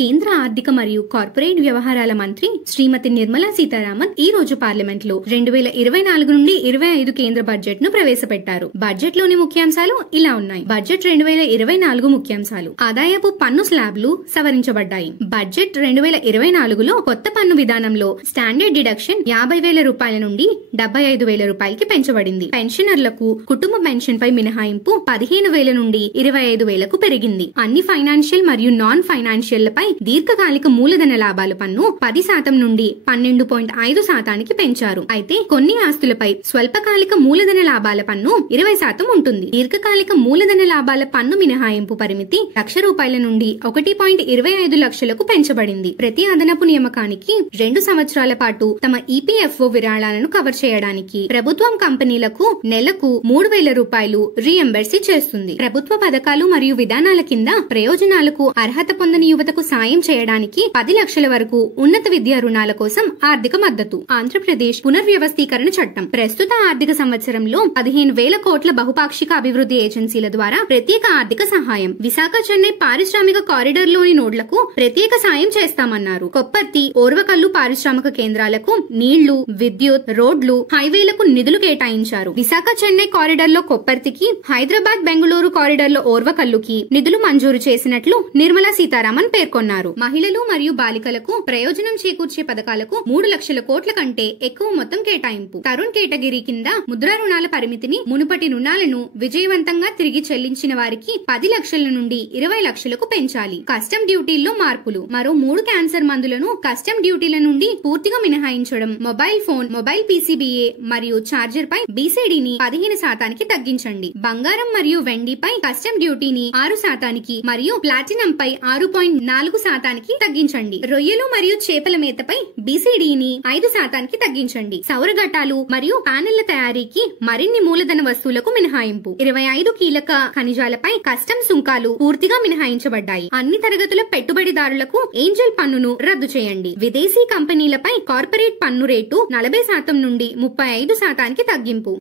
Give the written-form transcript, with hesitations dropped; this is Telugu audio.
కేంద్ర ఆర్థిక మరియు కార్పొరేట్ వ్యవహారాల మంత్రి శ్రీమతి నిర్మలా సీతారామన్ ఈ రోజు పార్లమెంట్ లో 2024 నుండి 25 కేంద్ర బడ్జెట్ ను ప్రవేశపెట్టారు. బడ్జెట్ లోని ముఖ్యాంశాలు ఇలా ఉన్నాయి. బడ్జెట్ 2024 ముఖ్యాంశాలు: ఆదాయపు పన్ను స్లాబ్లు సవరించబడ్డాయి. బడ్జెట్ 2024లో కొత్త పన్ను విధానంలో స్టాండర్డ్ డిడక్షన్ 50,000 రూపాయల నుండి 75,000 రూపాయలకి పెంచబడింది. పెన్షనర్లకు కుటుంబ పెన్షన్ పై మినహాయింపు 15,000 నుండి 25,000కు పెరిగింది. అన్ని ఫైనాన్షియల్ మరియు నాన్ ఫైనాన్షియల్ పై దీర్ఘకాలిక మూలధన లాభాల పన్ను 10% నుండి 12.5% పెంచారు. అయితే కొన్ని ఆస్తులపై స్వల్పకాలిక మూలధన లాభాల పన్ను 20% ఉంటుంది. దీర్ఘకాలిక మూలధన లాభాల పన్ను మినహాయింపు పరిమితి ₹1,00,000 నుండి 1.25 లక్షలకు పెంచబడింది. ప్రతి అదనపు నియామకానికి 2 సంవత్సరాల పాటు తమ ఈపీఎఫ్ఓ విరాళాలను కవర్ చేయడానికి ప్రభుత్వం కంపెనీలకు నెలకు ₹3,000 రీఎంబర్సీ చేస్తుంది. ప్రభుత్వ పథకాలు మరియు విధానాల కింద ప్రయోజనాలకు అర్హత పొందని యువతకు సాయం చేయడానికి 10 లక్షల వరకు ఉన్నత విద్యా రుణాల కోసం ఆర్థిక మద్దతు. ఆంధ్రప్రదేశ్ పునర్వ్యవస్థీకరణ చట్టం ప్రస్తుత ఆర్థిక సంవత్సరంలో 15,000 కోట్ల బహుపాక్షిక అభివృద్ధి ఏజెన్సీల ద్వారా ప్రత్యేక ఆర్థిక సహాయం. విశాఖ చెన్నై పారిశ్రామిక కారిడార్ లోని నోడ్లకు ప్రత్యేక సాయం చేస్తామన్నారు. కొప్పర్తి ఓర్వకల్లు పారిశ్రామిక కేంద్రాలకు నీళ్లు, విద్యుత్, రోడ్లు, హైవేలకు నిధులు కేటాయించారు. విశాఖ చెన్నై కారిడార్ లో కొప్పర్తికి, హైదరాబాద్ బెంగళూరు కారిడార్ లో ఓర్వకల్లుకి నిధులు మంజూరు చేసినట్లు నిర్మలా సీతారామన్ పేర్కొన్నారు. మహిళలు మరియు బాలికలకు ప్రయోజనం చేకూర్చే పథకాలకు 3 లక్షల కోట్ల కంటే ఎక్కువ మొత్తం కేటాయింపు. తరుణ్ కేటగిరీ కింద ముద్రా రుణాల పరిమితిని మునుపటి రుణాలను విజయవంతంగా తిరిగి చెల్లించిన వారికి 10 లక్షల నుండి 20 లక్షలకు పెంచాలి. కస్టమ్ డ్యూటీల్లో మార్పులు. మరో 3 క్యాన్సర్ మందులను కస్టమ్ డ్యూటీల నుండి పూర్తిగా మినహాయించడం. మొబైల్ ఫోన్, మొబైల్ పీసీబీఏ మరియు ఛార్జర్ పై బీసీడీని 15% తగ్గించండి. బంగారం మరియు వెండిపై కస్టమ్ డ్యూటీని 6% మరియు ప్లాటినం పై 6.4% తగ్గించండి. రొయ్యలు మరియు చేపల మేతపై బీసీడీని 5% తగ్గించండి. సౌర ఘటాలు మరియు ప్యానెళ్ల తయారీకి మరిన్ని మూలధన వస్తువులకు మినహాయింపు. 25 కీలక ఖనిజాలపై కస్టమ్ సుంకాలు పూర్తిగా మినహాయించబడ్డాయి. అన్ని తరగతుల పెట్టుబడిదారులకు ఏంజల్ పన్నును రద్దు చేయండి. విదేశీ కంపెనీలపై కార్పొరేట్ పన్ను రేటు 40% నుండి 35% తగ్గింపు.